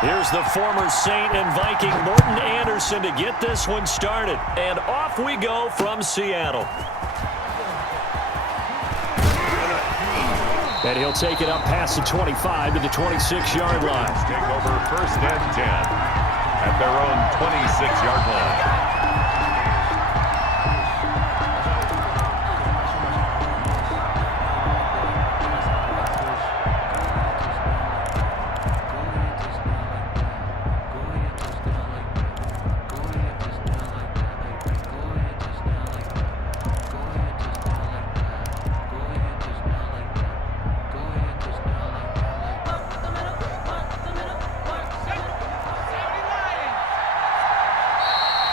Here's the former Saint and Viking Morten Andersen to get this one started. And off we go from Seattle. And he'll take it up past the 25 to the 26-yard line. Take over first and 10 at their own 26-yard line.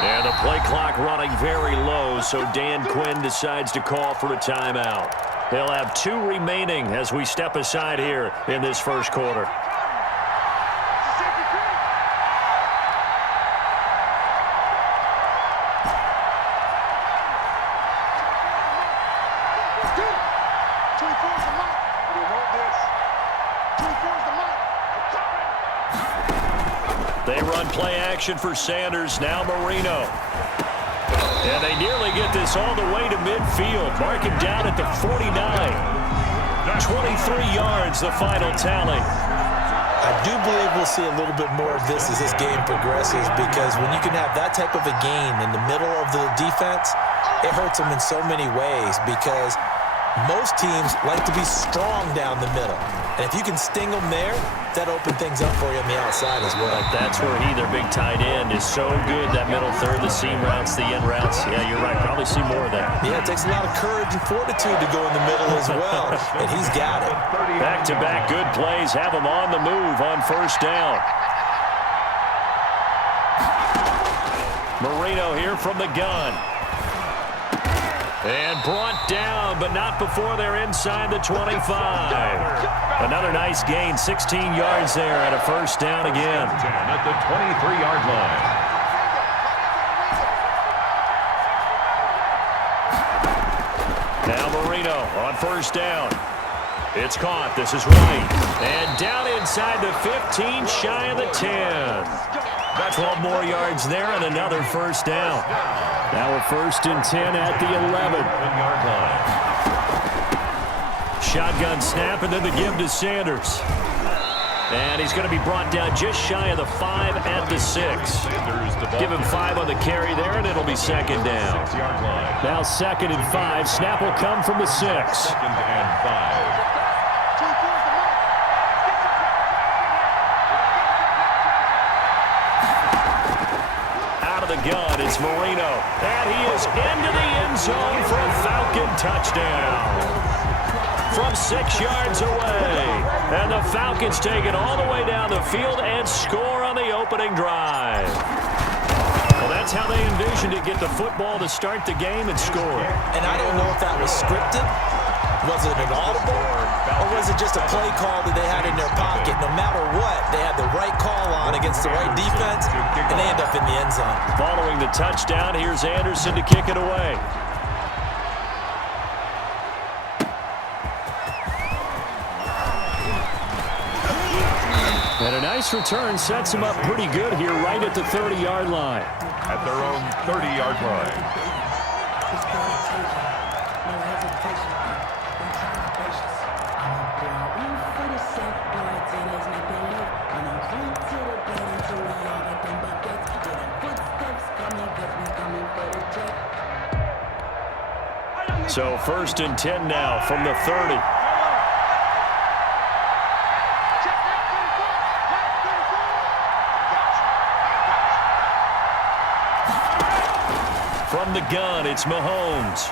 And the play clock running very low, so Dan Quinn decides to call for a timeout. They'll have 2 remaining as we step aside here in this first quarter. They run play action for Sanders, now Marino. And they nearly get this all the way to midfield. Mark him down at the 49. 23 yards, the final tally. I do believe we'll see a little bit more of this as this game progresses, because when you can have that type of a gain in the middle of the defense, it hurts them in so many ways, because most teams like to be strong down the middle. And if you can sting them there, that opens things up for you on the outside as well. That's where their big tight end, is so good. That middle third, the seam routes, the end routes. Yeah, you're right. Probably see more of that. Yeah, it takes a lot of courage and fortitude to go in the middle as well. And he's got it. Back-to-back good plays have him on the move on first down. Marino here from the gun. And brought down, but not before they're inside the 25. Another nice gain, 16 yards there, and a first down again. At the 23-yard line. Now Marino on first down. It's caught. This is White. And down inside the 15, shy of the 10. 12 more yards there and another first down. Now a first and 10 at the 11-yard line. Shotgun snap and then the give to Sanders. And he's going to be brought down just shy of the 5 at the 6. Give him 5 on the carry there, and it'll be second down. Now second and 5. Snap will come from the 6. Second and 5. Gun, it's Marino, and he is into the end zone for a Falcon touchdown from 6 yards away, and the Falcons take it all the way down the field and score on the opening drive. Well, that's how they envisioned it, get the football to start the game and score. And I don't know if that was scripted. Was it an audible, or was it just a play call that they had in their pocket? No matter what, they had the right call on against the right defense, and they end up in the end zone. Following the touchdown, here's Andersen to kick it away. And a nice return sets him up pretty good here right at the 30-yard line. At their own 30-yard line. So first and 10 now from the 30. From the gun, it's Mahomes.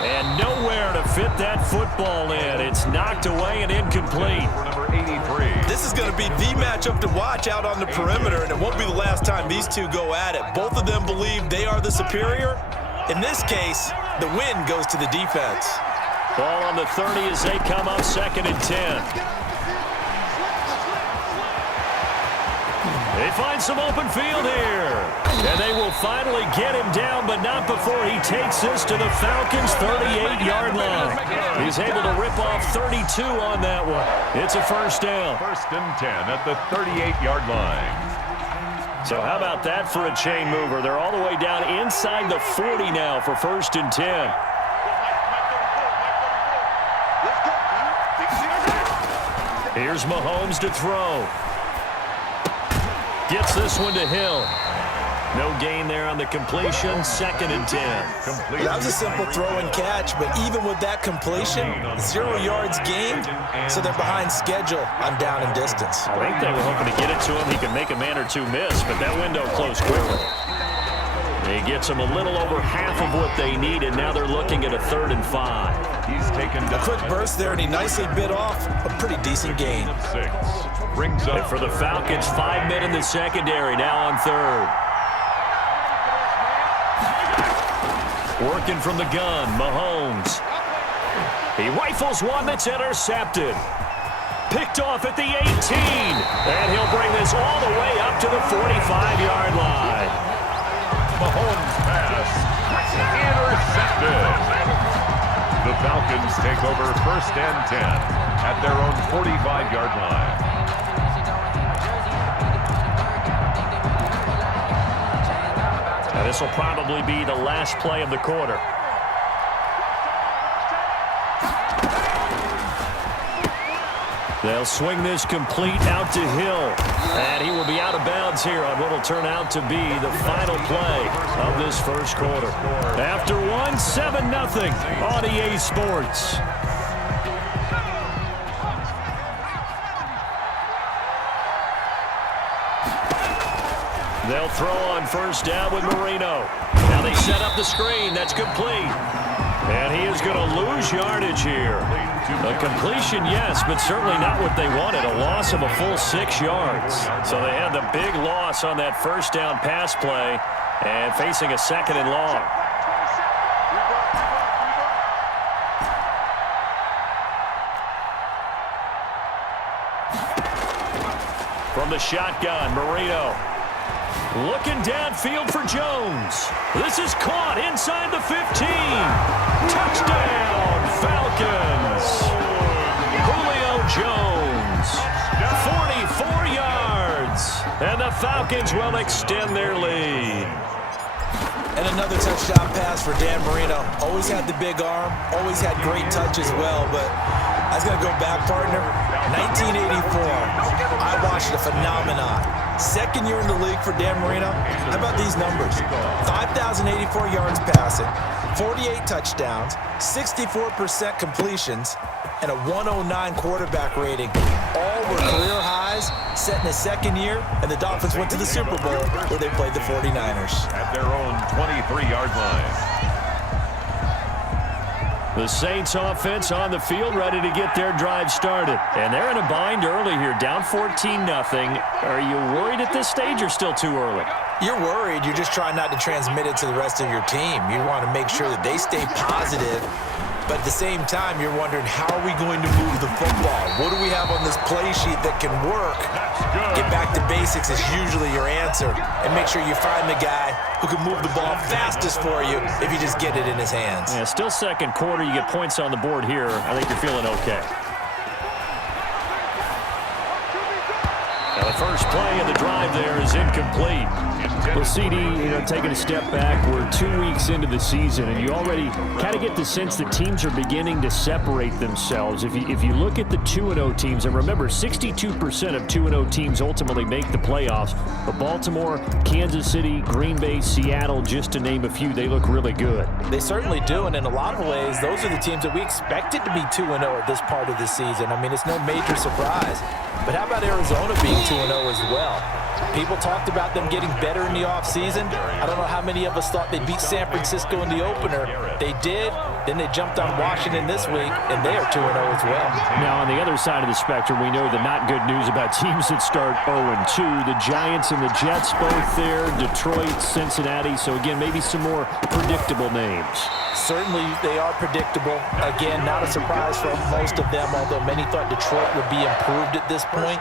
And nowhere to fit that football in. It's knocked away and incomplete. For number 83. This is going to be the matchup to watch out on the perimeter, and it won't be the last time these two go at it. Both of them believe they are the superior. In this case, the win goes to the defense. Ball on the 30 as they come up second and 10. find some open field here. And they will finally get him down, but not before he takes this to the Falcons' 38-yard line. He's able to rip off 32 on that one. It's a first down. 1st and 10 at the 38-yard line. So how about that for a chain mover? They're all the way down inside the 40 now for 1st and 10. Here's Mahomes to throw. Gets this one to Hill. No gain there on the completion. 2nd and 10. That was a simple throw and catch, but even with that completion, 0 yards gained, so they're behind schedule on down and distance. I think they were hoping to get it to him. He could make a man or two miss, but that window closed quickly. He gets them a little over half of what they need, and now they're looking at a 3rd and 5. He's taken a quick burst there, and he nicely bit off a pretty decent gain. 6. Brings up. And for the Falcons, 5 men in the secondary, now on 3rd. Working from the gun, Mahomes. He rifles one that's intercepted. Picked off at the 18. And he'll bring this all the way up to the 45-yard line. Mahomes pass. Intercepted. The Falcons take over 1st and 10 at their own 45-yard line. Now this will probably be the last play of the quarter. They'll swing this complete out to Hill. And he will be out of bounds here on what will turn out to be the final play of this first quarter. After one, 7-0 on EA Sports. They'll throw on 1st down with Marino. Now they set up the screen. That's complete. And he is going to lose yardage here. A completion, yes, but certainly not what they wanted. A loss of a full 6 yards. So they had the big loss on that 1st down pass play and facing a 2nd and long. From the shotgun, Marino. Looking downfield for Jones. This is caught inside the 15. Touchdown, Falcons. Julio Jones, 44 yards. And the Falcons will extend their lead. And another touchdown pass for Dan Marino. Always had the big arm, always had great touch as well, but I was going to go back, partner. 1984, I watched a phenomenon. 2nd year in the league for Dan Marino. How about these numbers? 5,084 yards passing, 48 touchdowns, 64% completions, and a 109 quarterback rating. All were career highs set in his 2nd year, and the Dolphins went to the Super Bowl where they played the 49ers. At their own 23-yard line. The Saints offense on the field, ready to get their drive started. And they're in a bind early here, down 14-0. Are you worried at this stage or still too early? You're worried. You're just trying not to transmit it to the rest of your team. You want to make sure that they stay positive. But at the same time, you're wondering, how are we going to move the football? What do we have on this play sheet that can work? Get back to basics is usually your answer. And make sure you find the guy who can move the ball fastest for you if you just get it in his hands. Yeah, still 2nd quarter. You get points on the board here. I think you're feeling okay. Now the first play of the drive there is incomplete. Well, CD, taking a step back, we're 2 weeks into the season, and you already kind of get the sense that teams are beginning to separate themselves. If you look at the 2-0 teams, and remember, 62% of 2-0 teams ultimately make the playoffs. But Baltimore, Kansas City, Green Bay, Seattle, just to name a few, they look really good. They certainly do, and in a lot of ways, those are the teams that we expected to be 2-0 at this part of the season. I mean, it's no major surprise. But how about Arizona being 2-0 as well? People talked about them getting better in the offseason. I don't know how many of us thought they'd beat San Francisco in the opener. They did. Then they jumped on Washington this week, and they are 2-0 as well. Now, on the other side of the spectrum, we know the not good news about teams that start 0-2. The Giants and the Jets both there, Detroit, Cincinnati. So, again, maybe some more predictable names. Certainly, they are predictable. Again, not a surprise for most of them, although many thought Detroit would be improved at this point.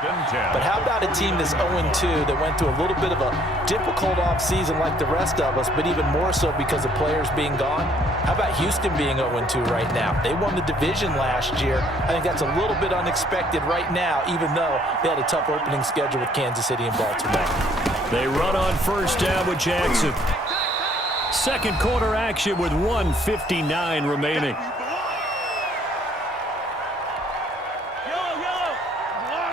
But how about a team that's 0-2 2 that went through a little bit of a difficult offseason like the rest of us, but even more so because of players being gone. How about Houston being 0-2 right now? They won the division last year. I think that's a little bit unexpected right now, even though they had a tough opening schedule with Kansas City and Baltimore. They run on first down with Jackson. Second quarter action with 1:59 remaining.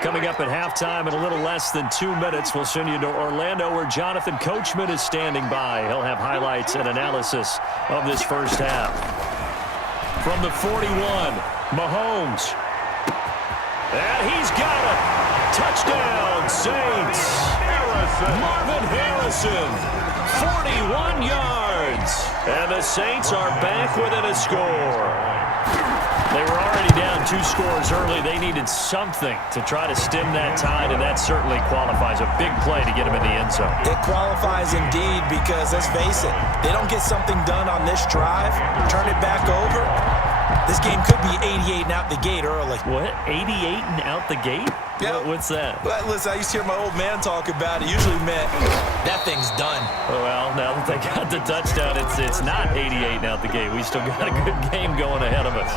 Coming up at halftime in a little less than 2 minutes, we'll send you to Orlando where Jonathan Coachman is standing by. He'll have highlights and analysis of this first half. From the 41, Mahomes. And he's got it. Touchdown, Saints. Marvin Harrison, 41 yards. And the Saints are back within a score. They were already down 2 scores early. They needed something to try to stem that tide, and that certainly qualifies. A big play to get them in the end zone. It qualifies indeed because, let's face it, they don't get something done on this drive, turn it back over, this game could be 88 and out the gate early. What? 88 and out the gate? Yeah. What's that? But listen, I used to hear my old man talk about it. Usually meant that thing's done. Well, now that they got the touchdown, it's not 88 and out the gate. We still got a good game going ahead of us.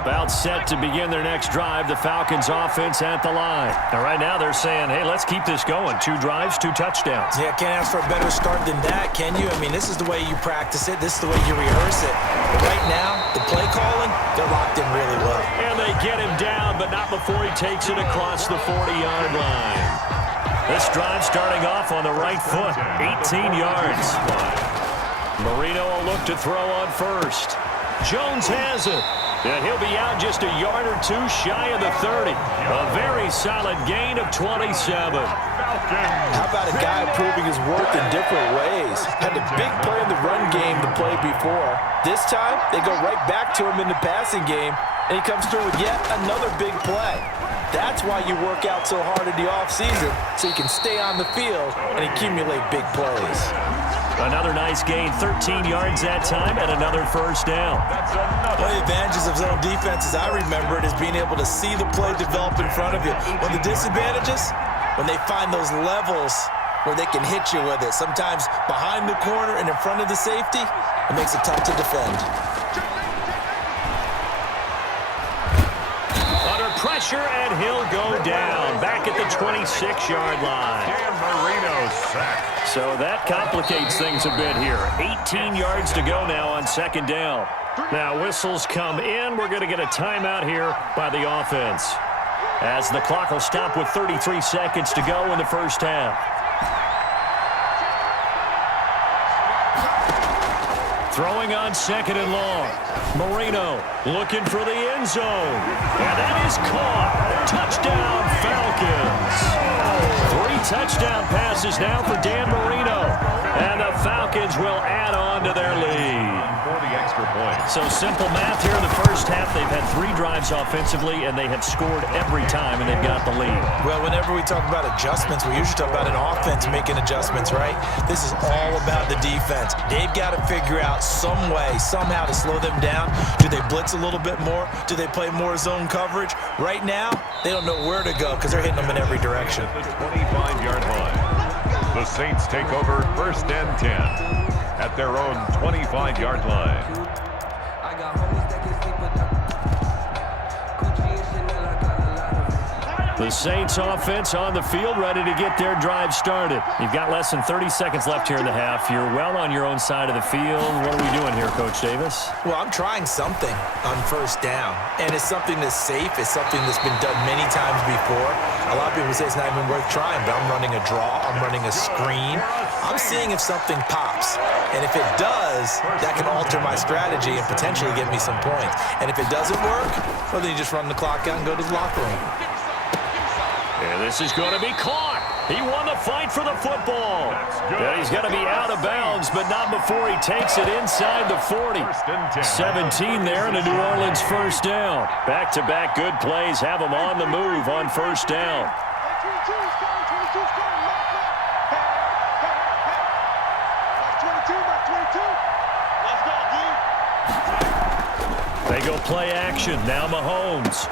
About set to begin their next drive, the Falcons offense at the line. Now, right now they're saying, hey, let's keep this going. 2 drives, 2 touchdowns. Yeah, can't ask for a better start than that, can you? I mean, this is the way you practice it. This is the way you rehearse it. But right now, the play calling, they're locked in really well. And they get him down, but not before he takes it across the 40-yard line. This drive starting off on the right foot, 18 yards. Marino will look to throw on first. Jones has it. And he'll be out just a yard or 2 shy of the 30. A very solid gain of 27. How about a guy proving his worth in different ways? Had a big play in the run game to play before. This time, they go right back to him in the passing game, and he comes through with yet another big play. That's why you work out so hard in the offseason, so you can stay on the field and accumulate big plays. Another nice gain, 13 yards that time, and another first down. One of the advantages of zone defense, as I remember it, is being able to see the play develop in front of you. One of the disadvantages, when they find those levels where they can hit you with it, sometimes behind the corner and in front of the safety, it makes it tough to defend. Under pressure, and he'll go down, back at the 26-yard line. Dan Marino sacked. So that complicates things a bit here. 18 yards to go now on second down. Now whistles come in. We're going to get a timeout here by the offense, as the clock will stop with 33 seconds to go in the first half. Throwing on second and long. Marino looking for the end zone. And that is caught. Touchdown, Falcons. 3 touchdown passes now for Dan Marino. And the Falcons will add on to their lead. For the extra point. So simple math here in the first half. They've had 3 drives offensively, and they have scored every time, and they've got the lead. Well, whenever we talk about adjustments, we usually talk about an offense making adjustments, right? This is all about the defense. They've got to figure out some way, somehow to slow them down. Do they blitz a little bit more? Do they play more zone coverage? Right now, they don't know where to go because they're hitting them in every direction. The 25-yard line. The Saints take over first and 10 at their own 25-yard line. The Saints offense on the field, ready to get their drive started. You've got less than 30 seconds left here in the half. You're well on your own side of the field. What are we doing here, Coach Davis? Well, I'm trying something on first down, and it's something that's safe. It's something that's been done many times before. A lot of people say it's not even worth trying, but I'm running a draw. I'm running a screen. I'm seeing if something pops, and if it does, that can alter my strategy and potentially get me some points. And if it doesn't work, well, then you just run the clock out and go to the locker room. And this is going to be caught. He won the fight for the football. And he's going to be out of bounds, but not before he takes it inside the 40. 17 there, and a New Orleans first down. Back-to-back good plays have him on the move on first down. They go play action. Now Mahomes.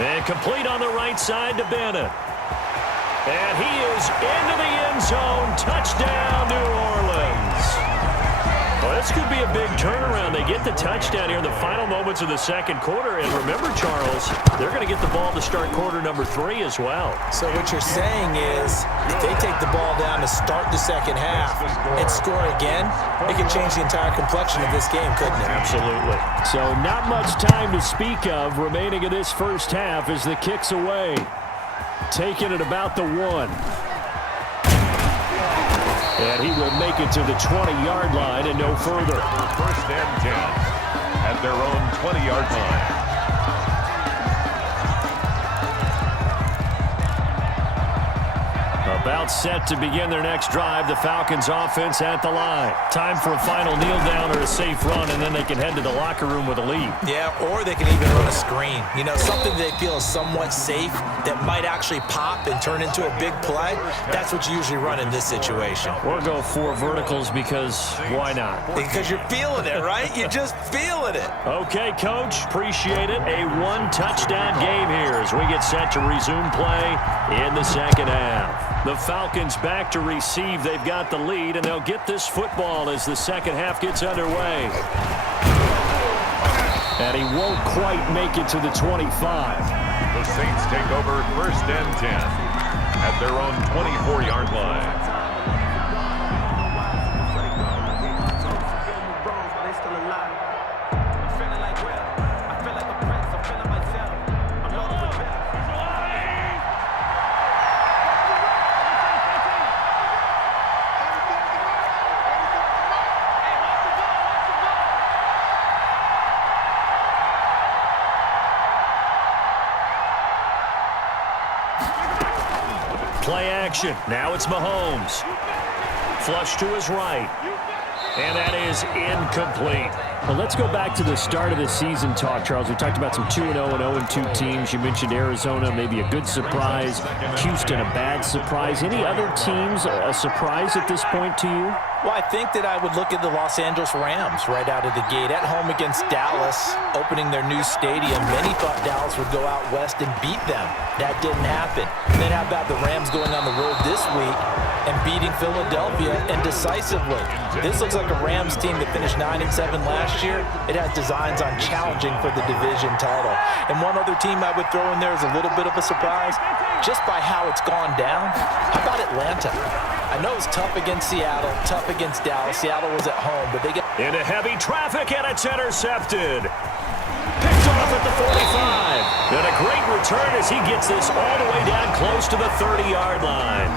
And complete on the right side to Bennett. And he is into the end zone. Touchdown, New Orleans. Well, this could be a big turnaround. They get the touchdown here in the final moments of the second quarter. And remember, Charles, they're going to get the ball to start quarter number 3 as well. So what you're saying is if they take the ball down to start the second half and score again, it could change the entire complexion of this game, couldn't it? Absolutely. So not much time to speak of remaining in this first half as the kick's away. Taking it about the 1. And he will make it to the 20-yard line and no further. First and 10 at their own 20-yard line. About set to begin their next drive. The Falcons offense at the line. Time for a final kneel down or a safe run, and then they can head to the locker room with a lead. Yeah, or they can even run a screen. You know, something they feel is somewhat safe that might actually pop and turn into a big play. That's what you usually run in this situation. Or go 4 verticals because why not? Because you're feeling it, right? You're just feeling it. Okay, Coach. Appreciate it. A 1-touchdown game here as we get set to resume play in the second half. The Falcons back to receive. They've got the lead, and they'll get this football as the second half gets underway. And he won't quite make it to the 25. The Saints take over first and 10 at their own 24-yard line. Play action. Now it's Mahomes. Flush to his right. And that is incomplete. Well, let's go back to the start of the season talk, Charles. We talked about some 2-0 and 0-2 teams. You mentioned Arizona, maybe a good surprise. Houston, a bad surprise. Any other teams a surprise at this point to you? Well, I think that I would look at the Los Angeles Rams right out of the gate at home against Dallas, opening their new stadium. Many thought Dallas would go out west and beat them. That didn't happen. Then how about the Rams going on the road this week and beating Philadelphia and decisively? This looks like a Rams team that finished 9-7 last year. It has designs on challenging for the division title. And one other team I would throw in there is a little bit of a surprise, just by how it's gone down. How about Atlanta? I know it's tough against Seattle, tough against Dallas. Seattle was at home, but they get into heavy traffic, and it's intercepted. Picked off at the 45. And a great return as he gets this all the way down close to the 30-yard line.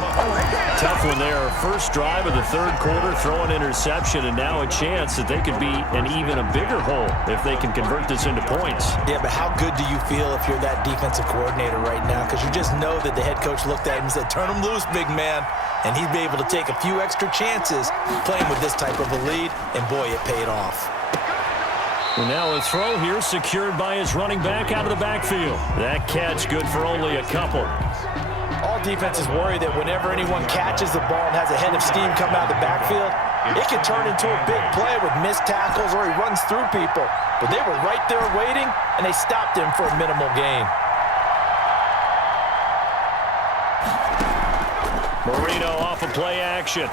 Tough one there. First drive of the third quarter, throw an interception, and now a chance that they could be an even a bigger hole if they can convert this into points. Yeah, but how good do you feel if you're that defensive coordinator right now? Because you just know that the head coach looked at him and said, turn him loose, big man. And he'd be able to take a few extra chances playing with this type of a lead, and boy, it paid off. And now a throw here secured by his running back out of the backfield. That catch good for only a couple. All defenses worry that whenever anyone catches the ball and has a head of steam come out of the backfield, it can turn into a big play with missed tackles or he runs through people. But they were right there waiting, and they stopped him for a minimal gain. Marino off of play action.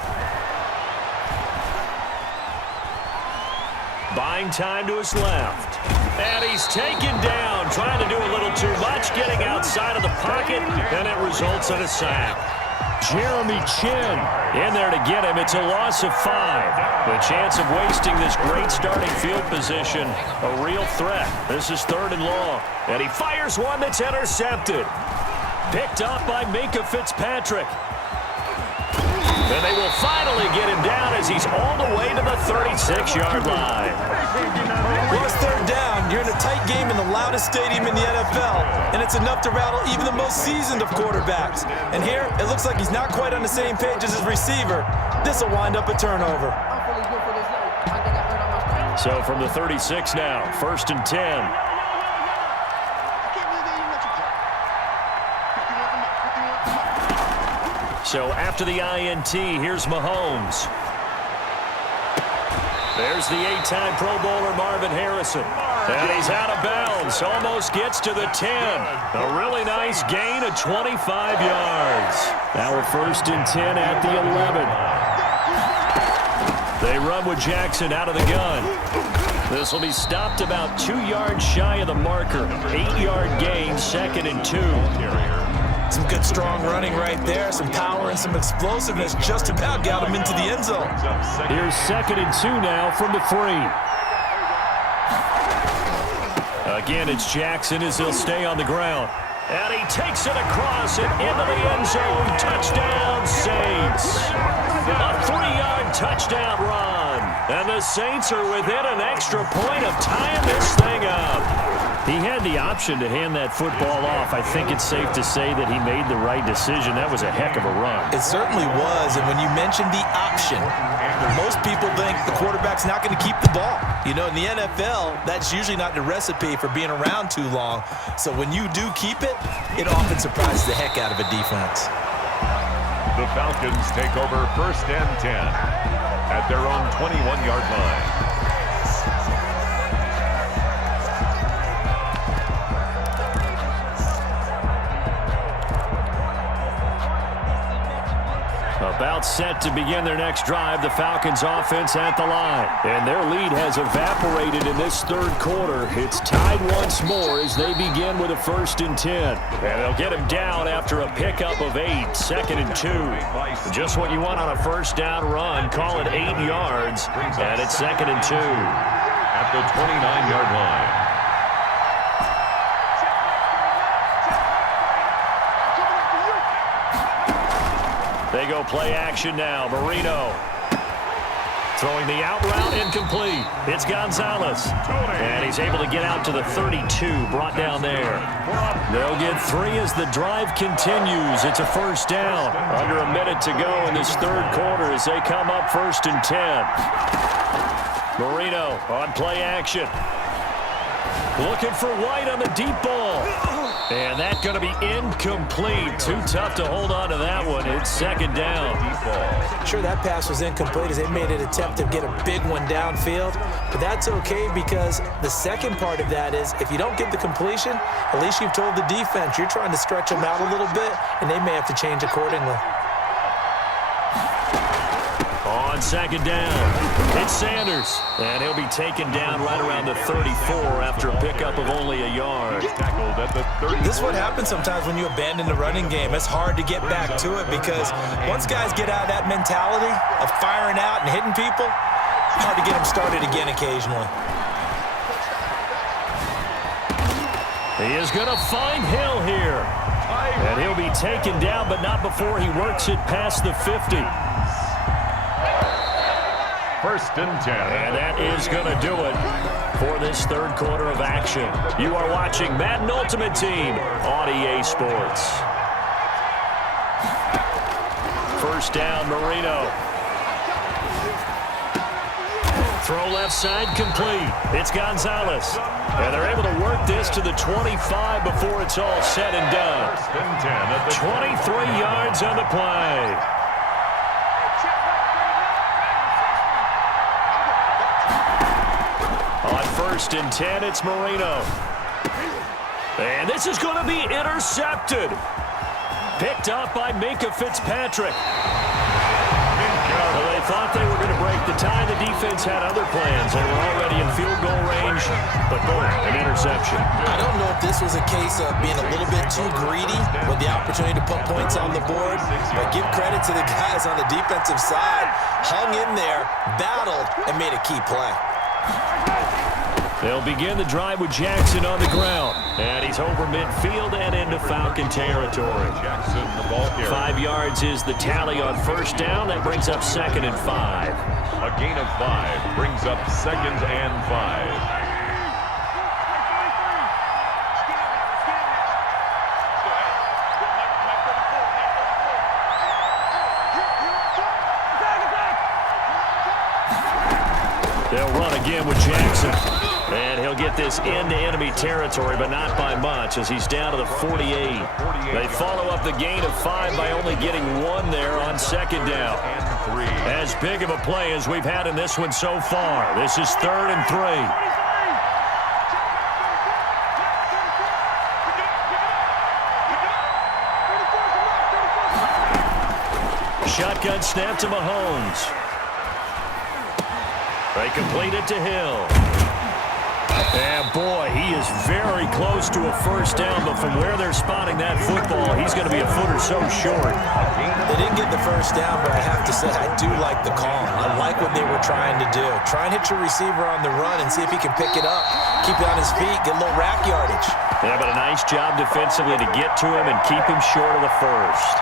Buying time to his left. And he's taken down, trying to do a little too much, getting outside of the pocket, and it results in a sack. Jeremy Chin in there to get him. It's a loss of 5. The chance of wasting this great starting field position, a real threat. This is 3rd and long. And he fires one that's intercepted. Picked up by Minkah Fitzpatrick. And they will finally get him down as he's all the way to the 36-yard line. Well, it's 3rd down. You're in a tight game in the loudest stadium in the NFL, and it's enough to rattle even the most seasoned of quarterbacks. And here, it looks like he's not quite on the same page as his receiver. This will wind up a turnover. So from the 36 now, 1st and 10. So after the INT, here's Mahomes. There's the 8-time Pro Bowler Marvin Harrison. And he's out of bounds. Almost gets to the 10. A really nice gain of 25 yards. Now we're 1st and 10 at the 11. They run with Jackson out of the gun. This will be stopped about 2 yards shy of the marker. 8-yard gain, 2nd and 2. Some good, strong running right there. Some power and some explosiveness just about got him into the end zone. Here's 2nd and 2 now from the 3. Again, it's Jackson as he'll stay on the ground. And he takes it across and into the end zone. Touchdown, Saints. A 3-yard touchdown run. And the Saints are within an extra point of tying this thing up. He had the option to hand that football off. I think it's safe to say that he made the right decision. That was a heck of a run. It certainly was, and when you mentioned the option, most people think the quarterback's not going to keep the ball. You know, in the NFL, that's usually not the recipe for being around too long. So when you do keep it, it often surprises the heck out of a defense. The Falcons take over 1st and 10 at their own 21-yard line. About set to begin their next drive, the Falcons offense at the line. And their lead has evaporated in this 3rd quarter. It's tied once more as they begin with a 1st and 10. And they'll get him down after a pickup of 8, 2nd and 2. Just what you want on a 1st down run. Call it 8 yards, and it's 2nd and 2. At the 29-yard line. They go play action now. Marino throwing the out route, incomplete. It's Gonzalez. And he's able to get out to the 32, brought down there. They'll get 3 as the drive continues. It's a 1st down. Under a minute to go in this 3rd quarter as they come up 1st and 10. Marino on play action. Looking for White on the deep ball. And that's going to be incomplete. Too tough to hold on to that one. It's 2nd down. Sure, that pass was incomplete as they made an attempt to get a big one downfield. But that's okay because the second part of that is if you don't get the completion, at least you've told the defense you're trying to stretch them out a little bit, and they may have to change accordingly. On 2nd down, it's Sanders. And he'll be taken down right around the 34 after a pickup of only a yard. Tackled at the 30. This is what happens sometimes when you abandon the running game. It's hard to get back to it because once guys get out of that mentality of firing out and hitting people, it's hard to get them started again occasionally. He is going to find Hill here. And he'll be taken down, but not before he works it past the 50. 1st and 10. And that is going to do it for this 3rd quarter of action. You are watching Madden Ultimate Team on EA Sports. 1st down, Marino. Throw left side complete. It's Gonzalez. And they're able to work this to the 25 before it's all said and done. 1st and 10 at the 23 yards on the play. On 1st and 10, it's Marino. And this is going to be intercepted. Picked up by Minkah Fitzpatrick. Well, they thought they were going to break the tie. The defense had other plans. They were already in field goal range, but boom, an interception. I don't know if this was a case of being a little bit too greedy with the opportunity to put points on the board, but give credit to the guys on the defensive side. Hung in there, battled, and made a key play. They'll begin the drive with Jackson on the ground. And he's over midfield and into Falcon territory. Jackson, the ball carrier. 5 yards is the tally on 1st down. That brings up 2nd and 5. A gain of 5 brings up 2nd and 5. They'll run again with Jackson. And he'll get this into enemy territory, but not by much, as he's down to the 48. They follow up the gain of 5 by only getting 1 there on second down. As big of a play as we've had in this one so far. This is 3rd and 3. Shotgun snap to Mahomes. They complete it to Hill. And boy, he is very close to a first down, but from where they're spotting that football, he's going to be a foot or so short. They didn't get the first down, but I have to say I do like the call. I like what they were trying to do. Try and hit your receiver on the run and see if he can pick it up. Keep it on his feet, get a little rack yardage. Yeah, but a nice job defensively to get to him and keep him short of the first.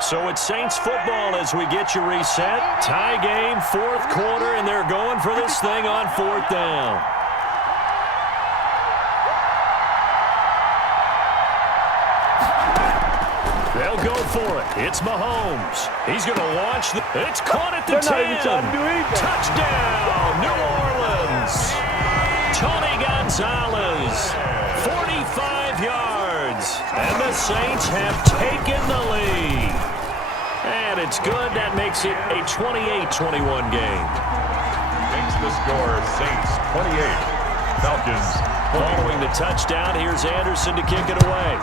So it's Saints football as we get you reset. Tie game, 4th quarter, and they're going for this thing on 4th down. They'll go for it. It's Mahomes. He's going to launch. It's caught at the 10. Touchdown, New Orleans. Tony Gonzalez, 45 yards. And the Saints have taken the lead. And it's good. That makes it a 28-21 game. Makes the score Saints 28. Falcons 20. Following the touchdown, here's Anderson to kick it away.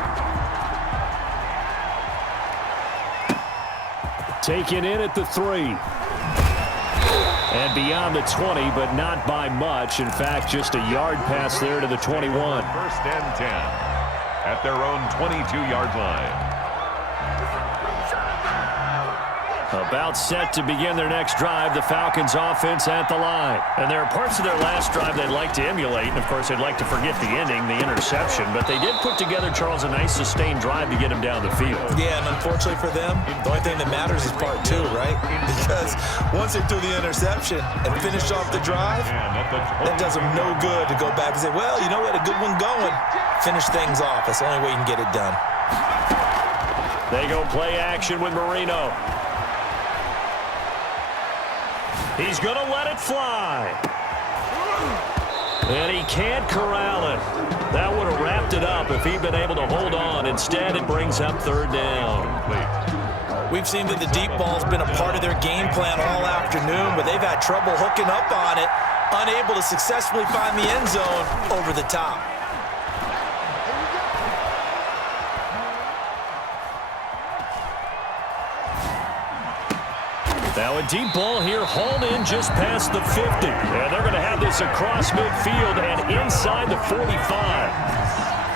Taken in at the 3. And beyond the 20, but not by much. In fact, just a yard pass there to the 21. 1st and 10 at their own 22-yard line. About set to begin their next drive, the Falcons offense at the line. And there are parts of their last drive they'd like to emulate, and of course they'd like to forget the ending, the interception, but they did put together, Charles, a nice sustained drive to get him down the field. Yeah, and unfortunately for them, the only thing that matters is part 2, right? Because once they threw the interception and finished off the drive, that does them no good to go back and say, well, you know what, a good one going. Finish things off. That's the only way you can get it done. They go play action with Marino. He's going to let it fly. And he can't corral it. That would have wrapped it up if he'd been able to hold on. Instead, it brings up 3rd down. We've seen that the deep ball's been a part of their game plan all afternoon, but they've had trouble hooking up on it, unable to successfully find the end zone over the top. Now a deep ball here, hauled in just past the 50. And they're going to have this across midfield and inside the 45.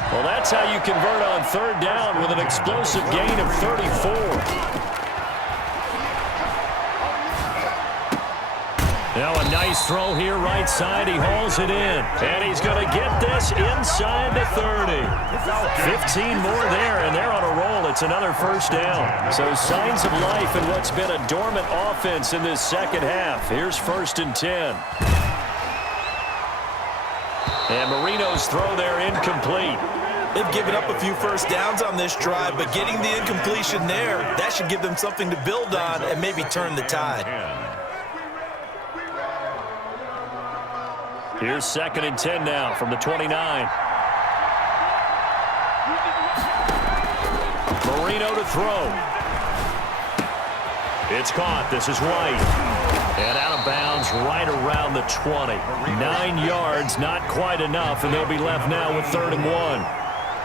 Well, that's how you convert on 3rd down with an explosive gain of 34. Now a nice throw here right side. He hauls it in. And he's going to get this inside the 30. 15 more there, and they're on a roll. It's another first down. So signs of life in what's been a dormant offense in this second half. Here's 1st and 10. And Marino's throw there incomplete. They've given up a few first downs on this drive, but getting the incompletion there, that should give them something to build on and maybe turn the tide. Here's 2nd and 10 now from the 29. Marino to throw. It's caught. This is White. And out of bounds right around the 20. 9 yards, not quite enough, and they'll be left now with 3rd and 1.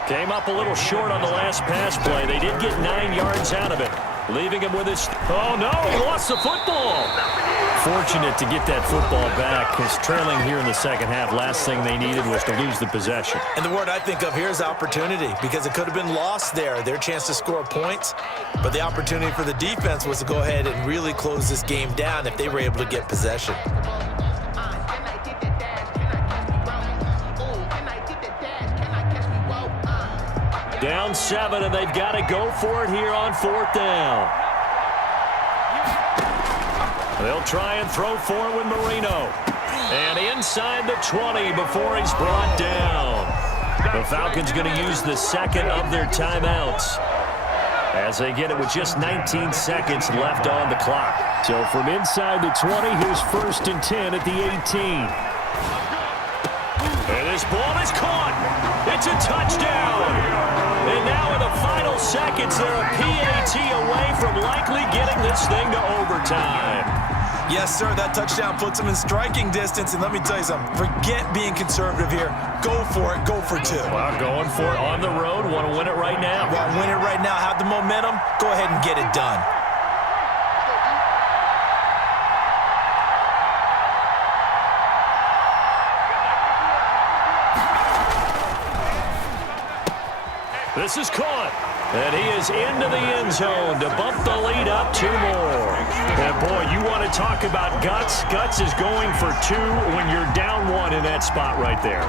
Came up a little short on the last pass play. They did get 9 yards out of it, leaving him with his... Oh, no, he lost the football. Fortunate to get that football back, because trailing here in the second half, last thing they needed was to lose the possession. And the word I think of here is opportunity, because it could have been lost there, their chance to score points. But the opportunity for the defense was to go ahead and really close this game down if they were able to get possession. Down 7, and they've got to go for it here on 4th down. They'll try and throw for it with Marino. And inside the 20 before he's brought down. The Falcons going to use the second of their timeouts as they get it with just 19 seconds left on the clock. So from inside the 20, here's 1st and 10 at the 18. And this ball is caught. It's a touchdown. And now in the final seconds, they're a PAT away from likely getting this thing to overtime. Yes, sir, that touchdown puts them in striking distance. And let me tell you something, forget being conservative here. Go for it, go for 2. Well, going for it on the road. Want to win it right now. Want to win it right now, have the momentum, go ahead and get it done. This is caught. And he is into the end zone to bump the lead up 2 more. And, boy, you want to talk about guts. Guts is going for 2 when you're down 1 in that spot right there.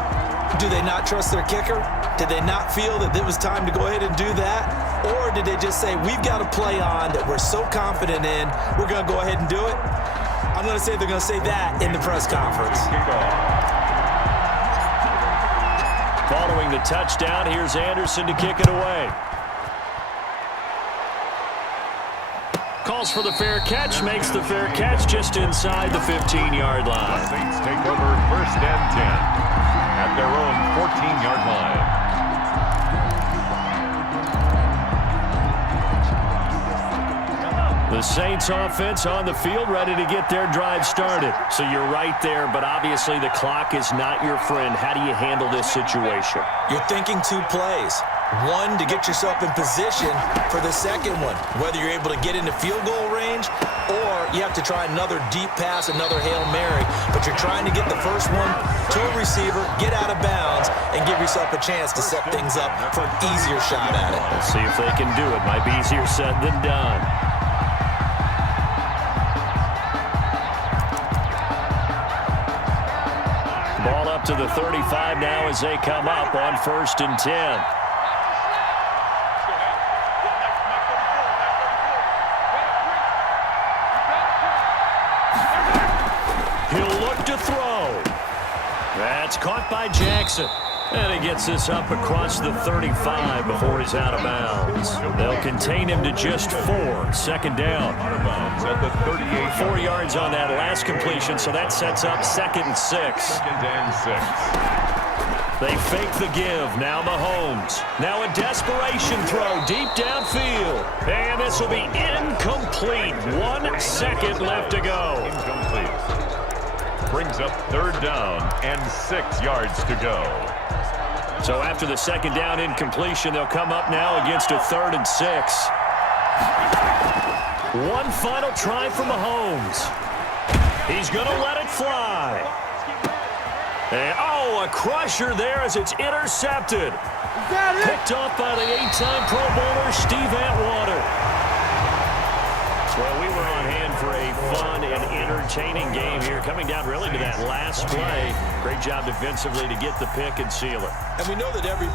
Do they not trust their kicker? Did they not feel that it was time to go ahead and do that? Or did they just say, we've got a play on that we're so confident in, we're going to go ahead and do it? I'm going to say they're going to say that in the press conference. Following the touchdown, here's Anderson to kick it away. Calls for the fair catch, makes the fair catch just inside the 15-yard line. The Saints take over 1st and 10 at their own 14-yard line. The Saints offense on the field, ready to get their drive started. So you're right there, but obviously the clock is not your friend. How do you handle this situation? You're thinking 2 plays. 1 to get yourself in position for the second one, whether you're able to get into field goal range or you have to try another deep pass, another Hail Mary, but you're trying to get the first one to a receiver, get out of bounds, and give yourself a chance to set things up for an easier shot at it. Let's see if they can do it. Might be easier said than done. Ball up to the 35 now as they come up on 1st and 10. He'll look to throw. That's caught by Jackson. And he gets this up across the 35 before he's out of bounds. They'll contain him to just 4. 2nd down. Out of bounds at the 38. 4 yards on that last completion, so that sets up 2nd and 6. 2nd and 6. They fake the give. Now Mahomes. Now a desperation throw deep downfield. And this will be incomplete. 1 second left to go. Incomplete. Brings up 3rd down and 6 yards to go. So after the 2nd down incompletion, they'll come up now against a 3rd and 6. One final try for Mahomes. He's going to let it fly. And, oh, a crusher there as it's intercepted. Picked off by the 8-time Pro Bowler, Steve Atwater. Well, we were on hand for a fun and entertaining game here, coming down really to that last play. Great job defensively to get the pick and seal it. And we know that every